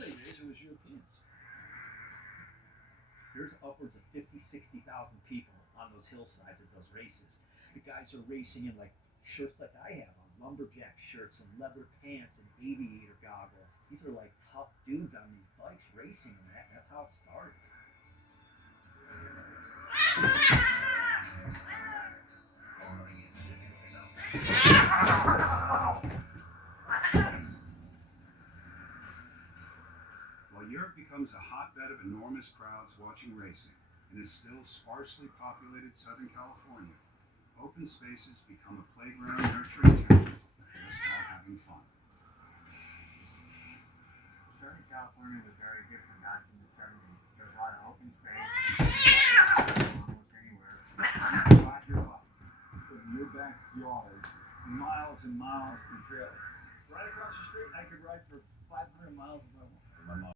early days, it was Europeans. There's upwards of 50, 60,000 people on those hillsides at those races. The guys are racing in like shirts like I have on, lumberjack shirts and leather pants and aviator goggles. These are like tough dudes on these bikes racing, and that's how it started. While Europe becomes a hotbed of enormous crowds watching racing in a still sparsely populated Southern California, open spaces become a playground nurturing town just about having fun. Southern California was very different back in the 70s. There was a lot of open space, almost anywhere. You could ride your bike from your backyard miles and miles through trails. Right across the street, I could ride for 500 miles